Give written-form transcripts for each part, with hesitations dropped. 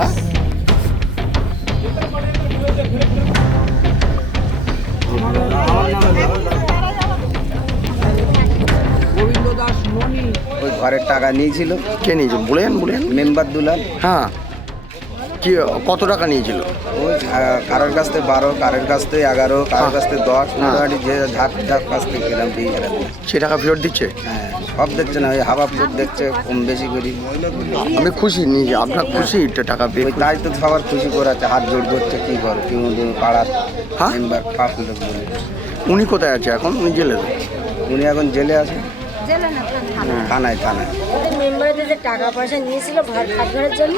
হ্যাঁ ওই ঘরের টাকা নিয়েছিল। কে নিয়েছিল বলেন মেম্বার দুলাল। হ্যাঁ কি কত টাকা নিয়েছিল? ওই কারোর কাছ থেকে 12, কারোর কাছ থেকে 11, কারোর কাছ থেকে 10, মোটামুটি যে যার কাছ থেকে পেলাম দিয়ে গেলাম। সে টাকা ফেরত দিচ্ছে? হ্যাঁ, সব দিচ্ছে না, ওই হাফ দিচ্ছে, কম বেশি করি। আমি খুশি নিজে, আপনার খুশি টাকা পেয়ে? ওই তাই তো সবার খুশি করাচ্ছে, হাত জোর করছে, কী করো কি মধ্যে পাড়ার হ্যাঁ? মেম্বার পাঁচ লোক বলে। উনি কোথায় আছে এখন? উনি জেলে? উনি এখন জেলে আছে, থানায়। ওদের মেম্বারদের যে টাকা পয়সা নিয়েছিল ঘরের জন্য,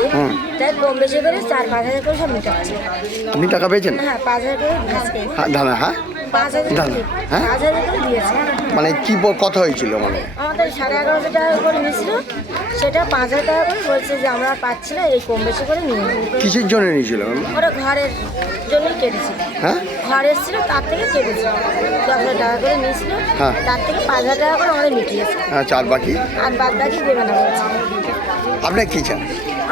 তাই কম বেশি করে 4-5 হাজার করে সব মেটাচ্ছে। আপনি টাকা পেয়েছেন? হ্যাঁ, 5 হাজার করে দিয়েছে। হ্যাঁ দাদা, হ্যাঁ 5 হাজার দাদা, হ্যাঁ 5 হাজার করে দিয়েছে। মানে কি কথা হয়েছিল? মানে আমাদের 11,500 টাকা করে নিয়েছিল, সেটা 5 হাজার টাকা করে বলছে যে আমরা পাচ্ছি না, এই কম বেশি করে নিয়ে নেব। কিসের জন্য নিয়েছিল? ওরা ঘরের জন্যই কেটেছিল। হ্যাঁ ঘর এসেছিল, তার থেকে কেটেছিল। 10,000 টাকা করে নিয়েছিল, হ্যাঁ। তার থেকে 5 হাজার টাকা করে আমাদের মিটিয়েছে। আচ্ছা, আর বাকি? আর বাদ বাকি দেবে না বলছে। আপনি কি চান?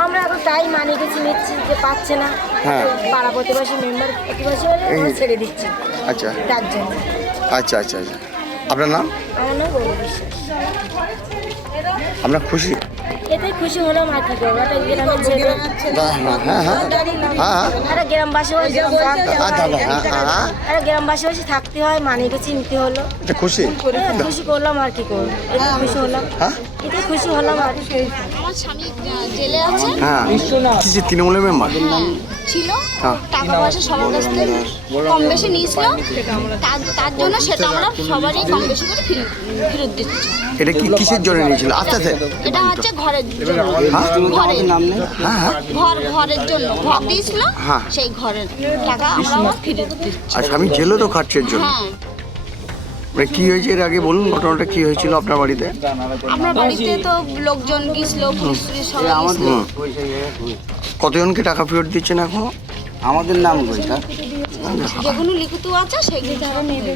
আমরা এখন তাই মানিয়ে গেছি, নিচ্ছি যে পাচ্ছে না। হ্যাঁ। পাড়া প্রতিবেশী মেম্বার প্রতিবেশী হলে আমরা ছেড়ে দিচ্ছি আচ্ছা তার জন্য। আচ্ছা। আপনার নাম? আমার নাম গৌরব বিশ্বাস। আপনার খুশি? এতে খুশি হলাম, আর কি করবো, একটা গ্রামের ছেলে, হ্যাঁ একটা গ্রামবাসী হয়ে হ্যাঁ একটা গ্রামবাসী হয়েছে থাকতে হয়, মানিয়ে গেছি, নিতে হলো। এটা খুশি? খুশি করলাম, আর কি করবো, এতে খুশি হলাম। হ্যাঁ এতে খুশি হলাম। আর আমার স্বামী জেলে আছে। হ্যাঁ কিসে তৃণমূলের মেম্বার ছিল, হ্যাঁ। টাকা পয়সা সবার কাছ থেকে কম বেশি নিয়েছিল, তার জন্য সেটা আমরা সবারই কম বেশি করে ফেরত দিচ্ছি। এটা কি কিসের জন্য নিয়েছিল? আস্তে এটা হচ্ছে ঘরের জন্য, ঘরের জন্য ঘর দিয়েছিল, হ্যাঁ। সেই ঘরের টাকা আমরা আবার ফেরত দিচ্ছি। আর স্বামী জেলও তো খাচ্ছে এর জন্য। হ্যাঁ, মানে কি হয়েছে এর আগে বলুন, ঘটনাটা কি হয়েছিল আপনার বাড়িতে? আপনার বাড়িতে তো লোকজন গিয়েছিল, পুলিশ সবাই গিয়েছিল। কতজনকে টাকা ফেরত দিচ্ছেন এখন? আমাদের নাম বইটা যেগুলো লিখিত আছে সেগুলো তারা নেবে,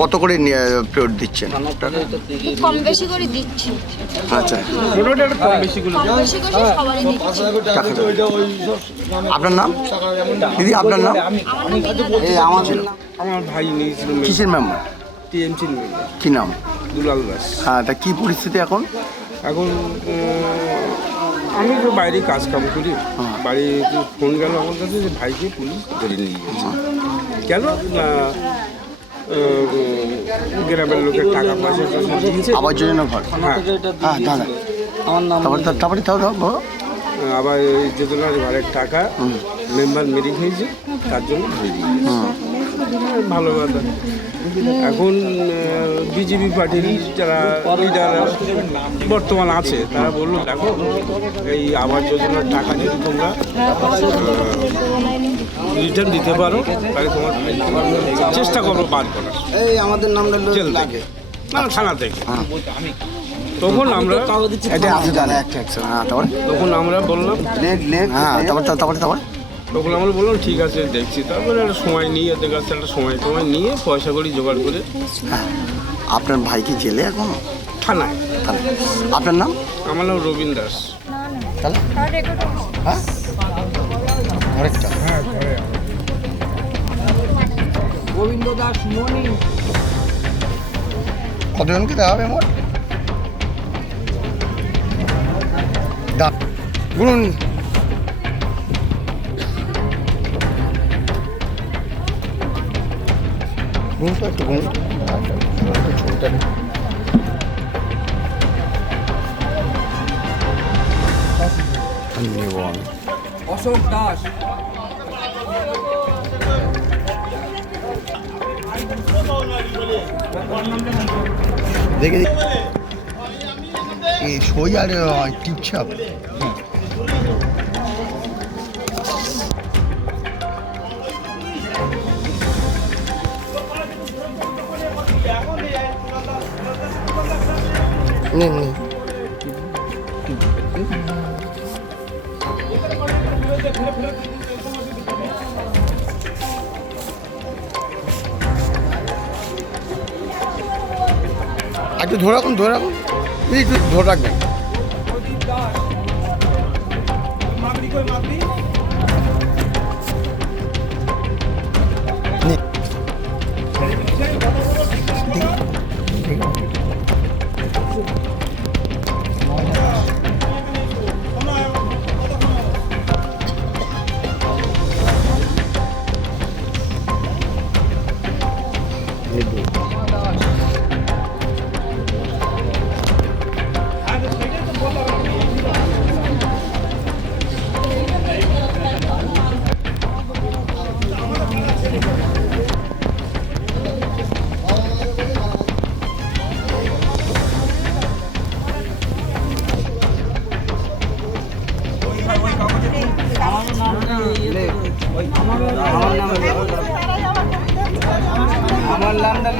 কত করে ফেরত দিচ্ছেন টাকা? কম বেশি করে দিচ্ছি। আচ্ছা, কম বেশি করে সবারই দিচ্ছি। টাকা আপনার নাম দিদি? আপনার নাম? এই আমাদের আমার ভাই নিয়েছিল কিসের মেম্বার? টিএমসির মেম্বার কি নাম? দুলাল দাস। হ্যাঁ, তা কি পরিস্থিতি এখন? এখন আমি তো বাইরে কাজ কাম করি, বাড়ি ফোন গেল আমার কাছে যে ভাইকে পুলিশ ধরে নিয়ে গেছে। কেন না গ্রামের লোকের টাকা পয়সা দিয়েছে। আবার যোজনা ঘর? হ্যাঁ, হ্যাঁ দাদা, আমার নাম তারপরে বলো। আবার এই যোজনার ঘরের টাকা মেম্বার মেরিট হয়েছে, তার জন্য ধরে দিয়ে গেছে। ভালো কথা। এখন বিজেপি পার্টির যারা লিডার বর্তমান আছে তারা বললো, দেখো এই আবাস যোজনার টাকা যদি তোমরা রিটার্ন দিতে পারো তাহলে তোমার চেষ্টা করো বার করার এই আমাদের নামটা জেল থেকে, মানে থানা থেকে। তখন আমরা এটা আছে দাদা, হ্যাঁ তারপরে? তখন আমরা বললাম, হ্যাঁ তারপরে তখন আমরা বললাম ঠিক আছে দেখছি। তারপরে একটা সময় নিয়ে এদের কাছে একটা সময় নিয়ে পয়সা করি জোগাড় করে হ্যাঁ। আপনার ভাই কি জেলে এখনো? থানায়। আপনার নাম? আমার নাম রবীন দাস। হ্যাঁ আরেকটা গোবিন্দ দাস মণি। কতজনকে দেওয়া হবে মোট? গুনুন। গুনুন তো একটু গুনুন। ছবিটা নেব আমি। অশোক দাস। দেখে এই সই আর টিপছাপ। নিন একটু ধরে রাখুন একটু ধরে রাখবেন। আমার নামটা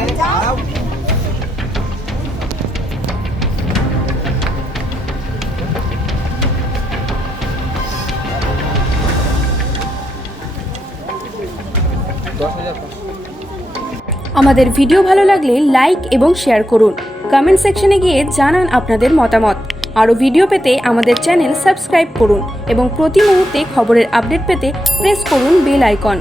আমাদের ভিডিও ভালো লাগলে লাইক এবং শেয়ার করুন। কমেন্ট সেকশনে গিয়ে জানান আপনাদের মতামত। আরও ভিডিও পেতে আমাদের চ্যানেল সাবস্ক্রাইব করুন এবং প্রতি মুহূর্তে খবরের আপডেট পেতে প্রেস করুন বেল আইকন।